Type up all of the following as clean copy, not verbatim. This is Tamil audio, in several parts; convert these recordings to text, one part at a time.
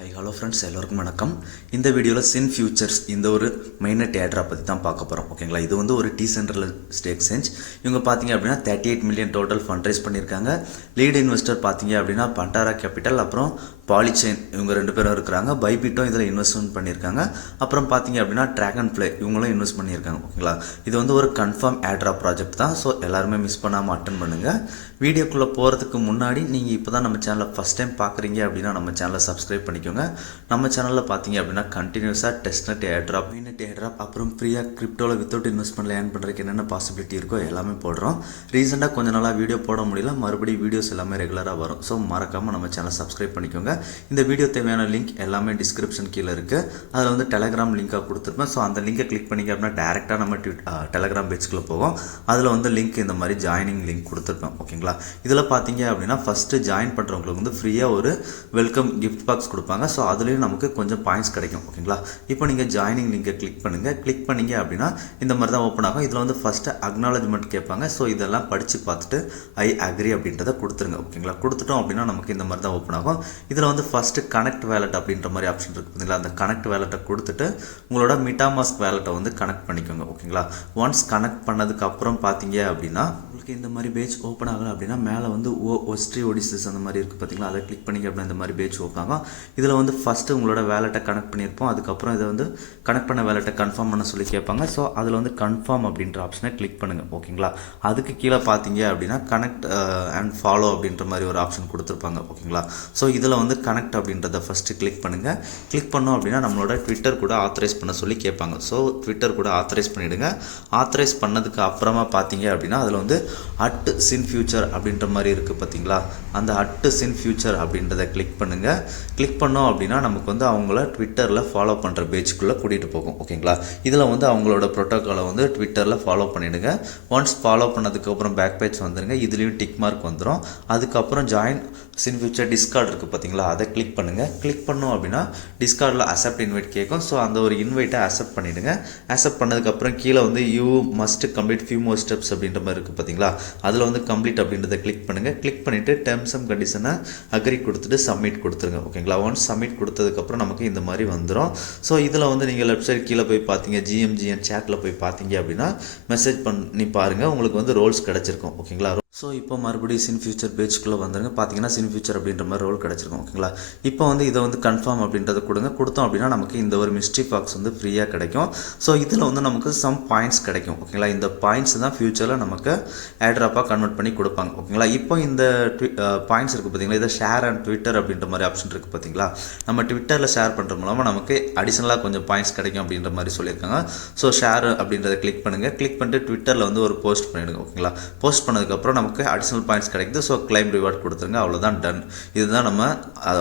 ஹலோ ஃப்ரெண்ட்ஸ், எல்லோருக்கும் வணக்கம். இந்த வீடியோவில் சின் ஃபியூச்சர்ஸ் இந்த ஒரு மெயினட் ஏட்ரா பற்றி தான் பார்க்க போகிறோம். ஓகேங்களா, இது வந்து ஒரு டீசென்ட்ரலைஸ்ட் எக்ஸ்சேஞ்ச். இவங்க பார்த்தீங்க அப்படின்னா 38 மில்லியன் டோட்டல் ஃபண்ட் ரைஸ் பண்ணியிருக்காங்க. லீட் இன்வெஸ்டர் பார்த்தீங்க அப்படின்னா பண்டாரா கேபிட்டல், அப்புறம் பாலிச்செயின், இவங்க 2 பேரும் இருக்கிறாங்க. பைபிட்டும் இதில் இன்வெஸ்ட்மெண்ட் பண்ணியிருக்காங்க. அப்புறம் பார்த்தீங்க அப்படின்னா ட்ராகன் ஃப்ளை இவங்களும் இன்வெஸ்ட் பண்ணியிருக்காங்க. ஓகேங்களா, இது வந்து ஒரு கன்ஃபார்ம் ஏட்ரா ப்ராஜெக்ட் தான். ஸோ எல்லாருமே மிஸ் பண்ணாமல் அட்டன் பண்ணுங்கள். வீடியோக்குள்ளே போகிறதுக்கு முன்னாடி நீங்கள் இப்போ தான் நம்ம சேனலை ஃபஸ்ட் டைம் பார்க்குறீங்க அப்படின்னா நம்ம சேனலை சப்ஸ்கிரைப் பண்ணிக்கோங்க. நம்ம சேனலில் பார்த்தீங்க அப்படின்னா கண்டினியூஸாக டெஸ்ட்நெட் ஏர்ட்ராப், மெயினட் ஏர்ட்ராப், அப்புறம் ஃப்ரீயாக கிரிப்டோவில் வித்தவுட் இன்வெஸ்ட்மெண்ட்டில் ஏர்ன் பண்ணுறதுக்கு என்னென்ன பாசிபிலிட்டி இருக்கோ எல்லாமே போடுறோம். ரீசெண்டாக கொஞ்ச நாளாக வீடியோ போட முடியல, மறுபடியும் வீடியோஸ் எல்லாமே ரெகுலராக வரும். ஸோ மறக்காமல் நம்ம சேனலை சப்ஸ்கிரைப் பண்ணிக்கோங்க. இந்த வீடியோ தேவையான லிங்க் எல்லாமே டிஸ்கிரிப்ஷன் கீழே இருக்குது. அதில் வந்து டெலகிராம் லிங்காக கொடுத்துருப்பேன். ஸோ அந்த லிங்கை கிளிக் பண்ணிங்க அப்படின்னா டேரெக்டாக நம்ம டெலகிராம் பேஜ்குள்ளே போவோம். அதில் வந்து லிங்க் இந்த மாதிரி ஜாயினிங் லிங்க் கொடுத்துருப்பேன். ஓகேங்களா, இதில் பார்த்தீங்க அப்படின்னா ஃபஸ்ட்டு ஜாயின் பண்ணுறவங்களுக்கு வந்து ஃப்ரீயாக ஒரு வெல்கம் கிஃப்ட் பாக்ஸ் கொடுப்பாங்க. ஸோ அதுலேயும் நமக்கு கொஞ்சம் பாயிண்ட்ஸ் கிடைக்கும். ஓகேங்களா, இப்போ நீங்கள் ஜாயினிங் லிங்கை கிளிக் பண்ணுங்கள். கிளிக் பண்ணிங்க அப்படின்னா இந்த மாதிரி தான் ஓப்பன் ஆகும். இதில் வந்து ஃபஸ்ட்டு அக்னாலஜ்மெண்ட் கேட்பாங்க. ஸோ இதெல்லாம் படித்து பார்த்துட்டு ஐ அக்ரி அப்படின்றத கொடுத்துருங்க. ஓகேங்களா, கொடுத்துட்டோம் அப்படின்னா நமக்கு இந்த மாதிரி தான் ஓப்பன் ஆகும். இதில் வந்து ஃபஸ்ட்டு கனெக்ட் வேலட் அப்படின்ற மாதிரி ஆப்ஷன் இருக்குது பார்த்தீங்களா, அந்த கனெக்ட் வேலட்டை கொடுத்துட்டு உங்களோட மிட்டாமாஸ்க் வேலட்டை வந்து கனெக்ட் பண்ணிக்கோங்க. ஓகேங்களா, ஒன்ஸ் கனெக்ட் பண்ணதுக்கு அப்புறம் பார்த்தீங்க அப்படின்னா உங்களுக்கு இந்த மாதிரி பேஜ் ஓப்பன் ஆகலை அப்படின்னா மேலே வந்து ஒஸ்ட்ரி ஒடிசஸ் அந்த மாதிரி இருக்குது பார்த்தீங்களா, அதை கிளிக் பண்ணிங்க அப்படின்னா இந்த மாதிரி பேஜ் ஓப்பன் ஆகும். இதில் வந்து ஃபஸ்ட்டு உங்களோட வேலட்டை கனெக்ட் பண்ணியிருப்போம். அதுக்கப்புறம் இதை வந்து கனெக்ட் பண்ண வேலட்டை கன்ஃபார்ம் பண்ண சொல்லி கேட்பாங்க. ஸோ அதில் வந்து கன்ஃபார்ம் அப்படின்ற ஆப்ஷனை கிளிக் பண்ணுங்கள். ஓகேங்களா, அதுக்கு கீழே பார்த்தீங்க அப்படின்னா கனெக்ட் அண்ட் ஃபாலோ அப்படின்ற மாதிரி ஒரு ஆப்ஷன் கொடுத்துருப்பாங்க. ஓகேங்களா, ஸோ இதில் வந்து கனெக்ட் அப்படின்றத ஃபஸ்ட்டு கிளிக் பண்ணுங்கள். கிளிக் பண்ணோம் அப்படின்னா நம்மளோட ட்விட்டர் கூட ஆத்தரைஸ் பண்ண சொல்லி கேட்பாங்க. ஸோ ட்விட்டர் கூட ஆத்தரைஸ் பண்ணிவிடுங்க. ஆத்தரைஸ் பண்ணதுக்கு அப்புறமா பார்த்தீங்க அப்படின்னா அதில் வந்து @sin future அப்படின்ற மாதிரி இருக்குது பார்த்தீங்களா, அந்த @sin future அப்படின்றத கிளிக் பண்ணுங்கள். கிளிக் பண்ணோம் அப்படின்னா நமக்கு வந்து அவங்கள ட்விட்டரில் ஃபாலோ பண்ணுற பேஜுக்குள்ளே கூட்டிகிட்டு போகும். ஓகேங்களா, இதில் வந்து அவங்களோட ப்ரோட்டோக்காலை வந்து ட்விட்டரில் ஃபாலோ பண்ணிவிடுங்க. ஒன்ஸ் ஃபாலோ பண்ணதுக்கப்புறம் பேக் பேஜ் வந்துடுங்க. இதுலேயும் டிக் மார்க் வந்துடும். அதுக்கப்புறம் ஜாயின் சின் ஃபியூச்சர் டிஸ்கார்ட் இருக்குது பார்த்தீங்களா, அதை கிளிக் பண்ணுங்கள். கிளிக் பண்ணோம் அப்படின்னா டிஸ்கார்டில் அக்செப்ட் இன்வைட் கேட்கும். ஸோ அந்த ஒரு இன்வைட்டை அக்செப்ட் பண்ணிவிடுங்க. அக்செப்ட் பண்ணதுக்கப்புறம் கீழே வந்து you must complete few more steps அப்படின்ற மாதிரி இருக்குது பார்த்தீங்களா, அதில் வந்து கம்ப்ளீட் அப்படின்றத கிளிக் பண்ணுங்கள். கிளிக் பண்ணிவிட்டு டெர்ம்ஸ் அண்ட் கண்டிஷனை அக்ரி கொடுத்துட்டு சப்மிட் கொடுத்துருங்க. ஓகேங்களா, ஒன்ஸ் சப்மிட் கொடுத்ததுக்கப்புறம் நமக்கு இந்த மாதிரி வந்துடும். ஸோ இதில் வந்து நீங்கள் லெஃப்ட் சைடு கீழே போய் பார்த்தீங்க, ஜிஎம்ஜிஎன் சேட்டில் போய் பார்த்தீங்க அப்படின்னா மெசேஜ் பண்ணி பாருங்கள், உங்களுக்கு வந்து ரோல்ஸ் கிடச்சிருக்கும். ஓகேங்களா, ஸோ இப்போ மறுபடியும் சின் ஃபியூச்சர் பேஜ்குள்ளே வந்துருங்க. பார்த்தீங்கன்னா சின் ஃபியூச்சர் அப்படின்ற மாதிரி ரோல் கிடச்சிருக்கும். ஓகேங்களா, இப்போ வந்து இதை வந்து கன்ஃபார்ம் அப்படின்றத கொடுத்தோம் அப்படின்னா நமக்கு இந்த ஒரு மிஸ்ட்ரி பாக்ஸ் வந்து ஃப்ரீயாக கிடைக்கும். ஸோ இதில் வந்து நமக்கு சம் பாயிண்ட்ஸ் கிடைக்கும். ஓகேங்களா, இந்த பாயிண்ட்ஸ் தான் ஃபியூச்சரில் நமக்கு ஏர்ட்ராப்பாக கன்வெர்ட் பண்ணி கொடுப்பாங்க. ஓகேங்களா, இப்போ இந்த பாயிண்ட்ஸ் இருக்குது பார்த்தீங்களா, இதை ஷேர் அண்ட் ட்விட்டர் அப்படின்ற மாதிரி ஆப்ஷன் இருக்குது பார்த்தீங்களா, நம்ம ட்விட்டரில் ஷேர் பண்ணுற மூலமாக நமக்கு அடிஷனலாக கொஞ்சம் பாயிண்ட்ஸ் கிடைக்கும் அப்படின்ற மாதிரி சொல்லியிருக்காங்க. ஸோ ஷேர் அப்படின்றத கிளிக் பண்ணுங்கள். கிளிக் பண்ணிட்டு ட்விட்டரில் வந்து ஒரு போஸ்ட் பண்ணிவிடுங்க. ஓகேங்களா, போஸ்ட் பண்ணதுக்கப்புறம் நமக்கு அடிஷனல் பாயிண்ட்ஸ் கிடைக்குது. ஸோ கிளைம் ரிவார்ட் கொடுத்துருங்க. அவ்வளோதான், டன். இதுதான் நம்ம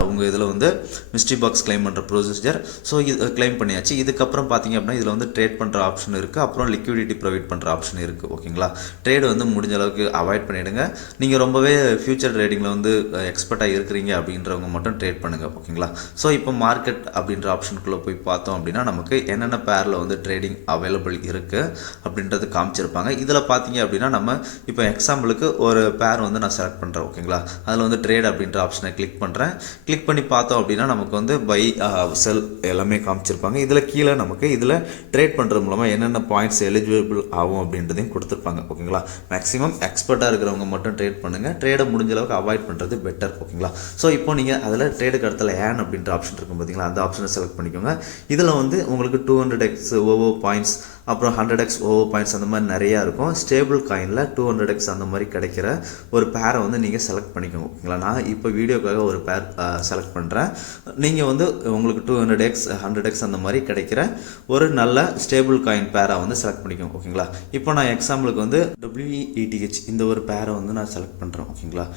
அவங்க இதில் வந்து மிஸ்ட்ரி பாக்ஸ் கிளைம் பண்ணுற ப்ரொசீஜர். ஸோ இது கிளைம் பண்ணியாச்சு. இதுக்கப்புறம் பார்த்தீங்க அப்படின்னா இதில் வந்து ட்ரேட் பண்ணுற ஆப்ஷன் இருக்குது, அப்புறம் லிக்விடிட்டி ப்ரொவைட் பண்ணுற ஆப்ஷன் இருக்குது. ஓகேங்களா, ட்ரேடு வந்து முடிஞ்ச அளவுக்கு அவாய்ட் பண்ணிவிடுங்க. நீங்கள் ரொம்பவே ஃபியூச்சர் ட்ரேடிங்கில் வந்து எக்ஸ்பர்ட்டாக இருக்கிறீங்க அப்படின்றவங்க மட்டும் ட்ரேட் பண்ணுங்கள். ஓகேங்களா, ஸோ இப்போ மார்க்கெட் அப்படின்ற ஆப்ஷனுக்குள்ளே போய் பார்த்தோம் அப்படின்னா நமக்கு என்னென்ன பேரில் வந்து ட்ரேடிங் அவைலபிள் இருக்குது அப்படின்றது காமிச்சிருப்பாங்க. இதில் பார்த்தீங்க அப்படின்னா நம்ம இப்போ எக்ஸாம்பிளுக்கு ஒரு பேர் வந்து நான் செலக்ட் பண்ணுறேன். ஓகேங்களா, அதில் வந்து ட்ரேட் அப்படின்ற ஆப்ஷனை கிளிக் பண்ணுறேன். கிளிக் பண்ணி பார்த்தோம் அப்படின்னா நமக்கு வந்து பை செல் எல்லாமே காமிச்சிருப்பாங்க. இதில் கீழே நமக்கு இதில் ட்ரேட் பண்ணுறது மூலமாக என்னென்ன பாயிண்ட்ஸ் எலிஜிபிள் ஆகும் அப்படின்றதையும் கொடுத்துருப்பாங்க. ஓகேங்களா, மேக்ஸிமம் எக்ஸ்பர்ட்டாக இருக்கிறவங்க மட்டும் ட்ரேட் பண்ணுங்கள். ட்ரேடை முடிஞ்ச அளவுக்கு அவாய்ட் பண்ணுறது பெட்டர். ஓகேங்களா, ஸோ இப்போ நீங்கள் அதில் ட்ரேடுக்கு இடத்துல ஏன் அப்படின்ற ஆப்ஷன் இருக்கும் பார்த்தீங்களா, அந்த ஆப்ஷனை செலக்ட் பண்ணிக்கோங்க. இதில் வந்து உங்களுக்கு 200x ஓவோ பாயிண்ட்ஸ், அப்புறம் 100x ஓவோ பாயிண்ட்ஸ் அந்த மாதிரி நிறையா இருக்கும். ஸ்டேபிள் காயினில் 200x அந்த மாதிரி கிடைக்கிற ஒரு பேரை வந்து நீங்கள் செலக்ட் பண்ணிக்கோங்க. ஓகேங்களா, நான் இப்போ வீடியோக்காக ஒரு பேர் செலக்ட் பண்ணுறேன். நீங்கள் வந்து உங்களுக்கு 200x 100x அந்த மாதிரி கிடைக்கிற ஒரு நல்ல ஸ்டேபிள் காயின் பேரை வந்து செலக்ட் பண்ணிக்கோங்க. ஓகேங்களா, இப்போ நான் எக்ஸாம்பிளுக்கு வந்து WETH இந்த ஒரு பேரை வந்து நான் செலக்ட் பண்ணுறேன். ஓகேங்களா,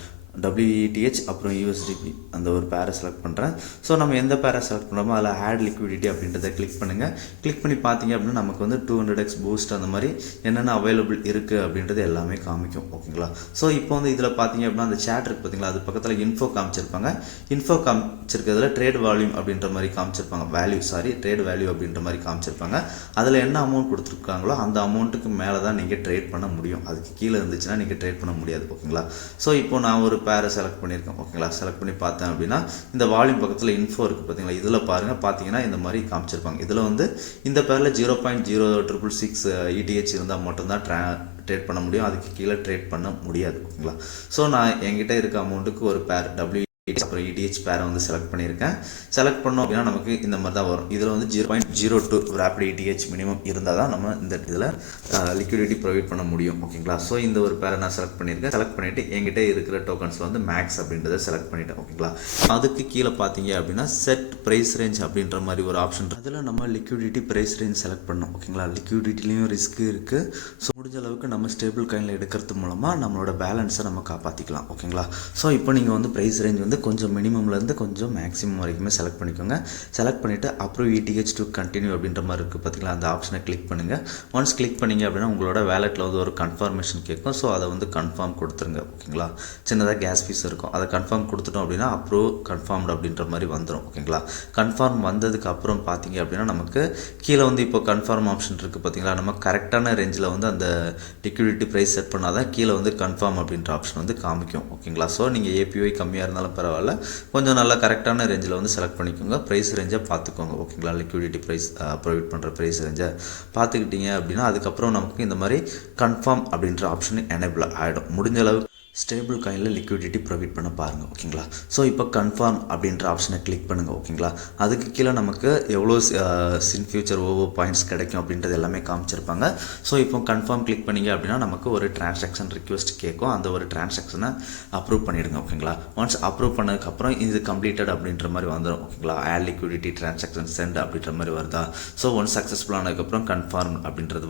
WETH அப்புறம் USDP அந்த ஒரு பேரை செலக்ட் பண்ணுறேன். ஸோ நம்ம எந்த பேரை செலக்ட் பண்ணுறோமோ அதில் ஆட் லிக்விடிட்டி அப்படின்றத கிளிக் பண்ணுங்கள். கிளிக் பண்ணி பார்த்தீங்க அப்படின்னா நமக்கு வந்து 200x பூஸ்ட் அந்த மாதிரி என்னென்ன அவைலபிள் இருக்குது அப்படின்றது எல்லாமே காமிக்கும். ஓகேங்களா, ஸோ இப்போ வந்து இதில் பார்த்தீங்க அப்படின்னா அந்த சேட் இருக்குது பார்த்தீங்களா, அது பக்கத்தில் இன்ஃபோ காமிச்சிருப்பாங்க. இன்ஃபோ காமிச்சிருக்கிறதுல ட்ரேட் வால்யூம் அப்படின்ற மாதிரி காமிச்சிருப்பாங்க. ட்ரேட் வேல்யூ அப்படின்ற மாதிரி காமிச்சிருப்பாங்க. அதில் என்ன அமௌண்ட் கொடுத்துருக்காங்களோ அந்த அமௌண்ட்டுக்கு மேலே தான் நீங்கள் ட்ரேட் பண்ண முடியும். அதுக்கு கீழே இருந்துச்சுன்னா நீங்கள் ட்ரேட் பண்ண முடியாது. ஓகேங்களா, ஸோ இப்போ நான் ஒரு பேரை செலக்ட் பண்ணியிருக்கேன். ஓகேங்களா, செலக்ட் பண்ணி பார்த்தேன் அப்படின்னா இந்த வால்யூம் பக்கத்தில் இன்ஃபோ இருக்குது பார்த்தீங்களா, இதில் பாருங்கள், பார்த்தீங்கன்னா இந்த மாதிரி காமிச்சிருப்பாங்க. இதில் வந்து இந்த பேரில் 0.0666 ETH இருந்தால் மட்டும்தான் ட்ரேட் பண்ண முடியும், அதுக்கு கீழே ட்ரேட் பண்ண முடியாது. ஓகேங்களா, ஸோ நான் என்கிட்ட இருக்க அமௌண்ட்டுக்கு ஒரு பேர் அப்புறம் ETH பேரை வந்து செலக்ட் பண்ணியிருக்கேன். செலக்ட் பண்ணோம் அப்படின்னா நமக்கு இந்த மாதிரி தான் வரும். இதில் வந்து 0.02 ரேபிட் ETH மினிமம் இருந்தால் தான் நம்ம இந்த இதில் லிக்விடிட்டி ப்ரொவைட் பண்ண முடியும். ஓகேங்களா, ஸோ இந்த ஒரு பேரை நான் செலக்ட் பண்ணியிருக்கேன். செலக்ட் பண்ணிவிட்டு என்கிட்ட இருக்கிற டோக்கன்ஸில் வந்து மேக்ஸ் அப்படின்றத செலக்ட் பண்ணிட்டேன். ஓகேங்களா, அதுக்கு கீழே பார்த்தீங்க அப்படின்னா செட் ப்ரைஸ் ரேஞ்ச் அப்படின்ற மாதிரி ஒரு ஆப்ஷன், அதில் நம்ம லிக்விடிட்டி ப்ரைஸ் ரேஞ்ச் செலக்ட் பண்ணோம். ஓகேங்களா, லிக்விடிட்டிலையும் ரிஸ்க் இருக்குது. ஸோ முடிஞ்ச அளவுக்கு நம்ம ஸ்டேபிள் காயினில் எடுக்கிறது மூலமாக நம்மளோட பேலன்ஸை நம்ம காப்பாற்றிக்கலாம். ஓகேங்களா, ஸோ இப்போ நீங்கள் வந்து ப்ரைஸ் ரேஞ்ச் வந்து கொஞ்சம் மினிமம்லேருந்து கொஞ்சம் மேக்ஸிமம் வரைக்குமே செலக்ட் பண்ணிக்கோங்க. செலக்ட் பண்ணிவிட்டு அப்புறம் ETH டு கண்டினியூ அப்படின்ற மாதிரி இருக்குது பார்த்தீங்களா, அந்த ஆப்ஷனை கிளிக் பண்ணுங்கள். ஒன்ஸ் கிளிக் பண்ணிங்க அப்படின்னா உங்களோட வேலெட்டில் வந்து ஒரு கன்ஃபர்மேஷன் கேட்கும். ஸோ அதை வந்து கன்ஃபார்ம் கொடுத்துருங்க. ஓகேங்களா, சின்னதாக கேஸ் ஃபீஸ் இருக்கும், அதை கன்ஃபார்ம் கொடுத்துட்டோம் அப்படின்னா அப்ரூவ் கன்ஃபார்ம்டு அப்படின்ற மாதிரி வந்துடும். ஓகேங்களா, கன்ஃபார்ம் வந்ததுக்கு அப்புறம் பார்த்தீங்க அப்படின்னா நமக்கு கீழே வந்து இப்போ கன்ஃபார்ம் ஆப்ஷன் இருக்குது பார்த்தீங்களா, நம்ம கரெக்டான ரேஞ்சில் வந்து அந்த லிக்விடிட்டி ப்ரைஸ் செட் பண்ணால் தான் கீழே வந்து கன்ஃபார்ம் அப்படின்ற ஆப்ஷன் வந்து காமிக்கும். ஓகேங்களா, ஸோ நீங்கள் APY கம்மியாக இருந்தாலும் பரவாயில்ல, கொஞ்சம் நல்லா கரெக்டான ரேஞ்சில் வந்து செலக்ட் பண்ணிக்கோங்க. ப்ரைஸ் ரேஞ்சை பார்த்துக்கோங்க. ஓகேங்களா, லிக்விடிட்டி ப்ரைஸ் ப்ரொவைட் பண்ணுற ப்ரைஸ் ரேஞ்சை பார்த்துக்கிட்டீங்க அப்படின்னா அதுக்கப்புறம் நமக்கு இந்த மாதிரி கன்ஃபார்ம் அப்படின்ற ஆப்ஷன் எனேபிள் ஆகிடும். முடிஞ்ச அளவு ஸ்டேபிள் காயினில் லிக்விடிட்டி ப்ரொவைட் பண்ண பாருங்கள். ஓகேங்களா, ஸோ இப்போ கன்ஃபார்ம் அப்படின்ற ஆப்ஷனை கிளிக் பண்ணுங்கள். ஓகேங்களா, அதுக்கு கீழே நமக்கு எவ்வளோ சின் ஃபியூச்சர் பாயிண்ட்ஸ் கிடைக்கும் அப்படின்றது எல்லாமே காமிச்சிருப்பாங்க. ஸோ இப்போ கன்ஃபார்ம் கிளிக் பண்ணிங்க அப்படின்னா நமக்கு ஒரு டிரான்சாக்ஷன் ரிக்வெஸ்ட் கேட்கும். அந்த ஒரு டிரான்சாக்ஷனை அப்ரூவ் பண்ணிவிடுங்க. ஓகேங்களா, ஒன்ஸ் அப்ரூவ் பண்ணதுக்கப்புறம் இது கம்ப்ளீட்டட் அப்படின்ற மாதிரி வந்துடும். ஓகேங்களா, ஆட் லிக்விடிட்டி டிரான்சாக்ஷன் சென்ட் அப்படின்ற மாதிரி வருதா. ஸோ ஒன்ஸ் சக்ஸஸ்ஃபுல் ஆனதுக்கப்புறம் கன்ஃபார்ம் அப்படின்றது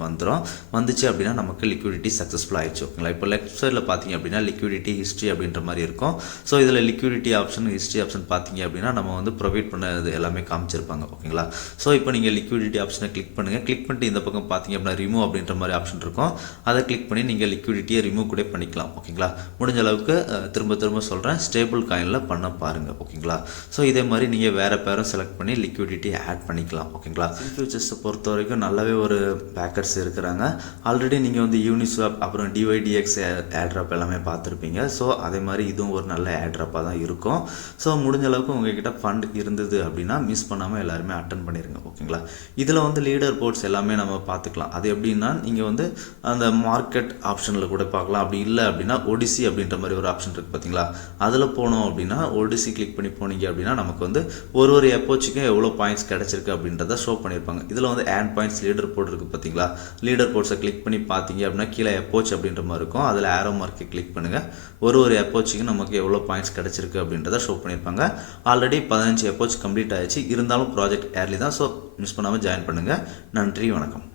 வந்துச்சு அப்படின்னா நமக்கு லிக்விடிட்டி சக்ஸஸ்ஃபுல் ஆயிடுச்சு. ஓகேங்களா, இப்போ லெஃப்ட் சைடில் பார்த்தீங்க அப்படின்னா லிக்விடிட்டி ஹிஸ்ட்ரி அப்படின்ற மாதிரி இருக்கும். ஸோ இதில் லிக்விடிட்டி ஆப்ஷன் ஹிஸ்ட்ரி ஆப்ஷன் பார்த்தீங்க அப்படின்னா நம்ம வந்து ப்ரொவைட் பண்ணது எல்லாமே காமிச்சிருப்பாங்க. ஓகேங்களா, ஸோ இப்போ நீங்கள் லிக்விடிட்டி ஆப்ஷனை கிளிக் பண்ணுங்கள். கிளிக் பண்ணிட்டு இந்த பக்கம் பார்த்தீங்க அப்படின்னா ரிமூவ் அப்படின்ற மாதிரி ஆப்ஷன் இருக்கும். அதை கிளிக் பண்ணி நீங்கள் லிக்விடிட்டியை ரிமூவ் கூட பண்ணிக்கலாம். ஓகேங்களா, முடிஞ்ச அளவுக்கு திரும்ப சொல்கிறேன், ஸ்டேபிள் காயினில் பண்ண பாருங்கள். ஓகேங்களா, ஸோ இதே மாதிரி நீங்கள் வேறு பேரும் செலக்ட் பண்ணி லிக்விடிட்டி ஆட் பண்ணிக்கலாம். ஓகேங்களா, ஃபியூச்சர்ஸை பொறுத்த வரைக்கும் நல்லாவே ஒரு பேக்கர்ஸ் இருக்கிறாங்க. ஆல்ரெடி நீங்கள் வந்து யூனிஸ்வாப் அப்புறம் DYDX ஏட்ராப் எல்லாமே பார்த்துருப்பீங்க. ஸோ அதே மாதிரி இதுவும் ஒரு நல்ல ஏட்ராப்பாக தான் இருக்கும். ஸோ முடிஞ்ச அளவுக்கு உங்ககிட்ட ஃபண்ட் இருந்தது அப்படின்னா மிஸ் பண்ணாமல் எல்லாருமே அட்டன் பண்ணிடுங்க. ஓகேங்களா, இதில் வந்து லீடர் போர்ட்ஸ் எல்லாமே நம்ம பார்த்துக்கலாம். அது எப்படின்னா நீங்கள் வந்து அந்த மார்க்கெட் ஆப்ஷனில் கூட பார்க்கலாம். அப்படி இல்லை அப்படின்னா ஒடிசி அப்படின்ற மாதிரி ஒரு ஆப்ஷன் இருக்குது பார்த்தீங்களா, அதில் போனோம் அப்படின்னா ஒடிசி கிளிக் பண்ணி போனீங்க அப்படின்னா நமக்கு வந்து ஒரு எப்போச்சுக்கும் எவ்வளோ பாயிண்ட்ஸ் கிடச்சிருக்கு அப்படின்றத ஷோ பண்ணியிருப்பாங்க. இதில் வந்து ஆட் பாயிண்ட்ஸ் லீடர் போர்ட் இருக்குது பார்த்தீங்களா, லீடர் போர்ட்ஸை கிளிக் பண்ணி பார்த்தீங்க அப்படின்னா கீழே எப்போச் அப்படின்ற மாதிரி இருக்கும். அதில் ஆரோ மார்க்கை கிளிக் பண்ணுங்கள். ஒரு எப்போச்சுக்கு நமக்கு எவ்வளோ பாயிண்ட்ஸ் கிடச்சிருக்கு அப்படின்றத ஷோ பண்ணியிருப்பாங்க. ஆல்ரெடி 15 எப்போச் கம்ப்ளீட் ஆயிடுச்சு. இருந்தாலும் ப்ராஜெக்ட் ஏர்லி தான். ஸோ மிஸ் பண்ணாமல் ஜாயின் பண்ணுங்கள். நன்றி, வணக்கம்.